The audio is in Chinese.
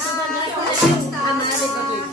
现在就是他们。